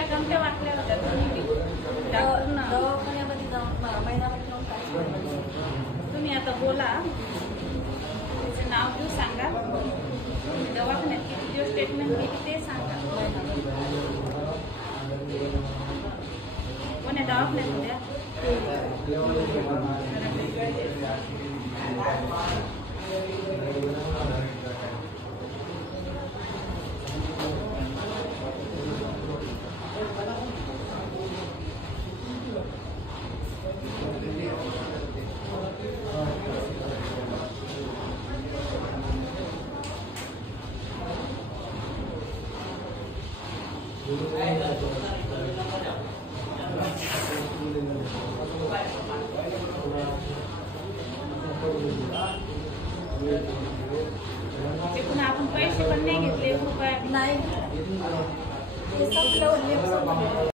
तुमच्या कंप्या वाटल्या होत्या तुम्ही दवाखान्यामध्ये जाऊन महिन्यामध्ये जाऊन काय तुम्ही आता बोला, त्याचं नाव घेऊ सांगा, तुम्ही दवाखान्यात किती दिवस ट्रीटमेंट केली ते सांगा. कोण्या दवाखान्यात होत्या? ते पुन्हा आपण पैसे पण नाही घेतले, रुपये नाही.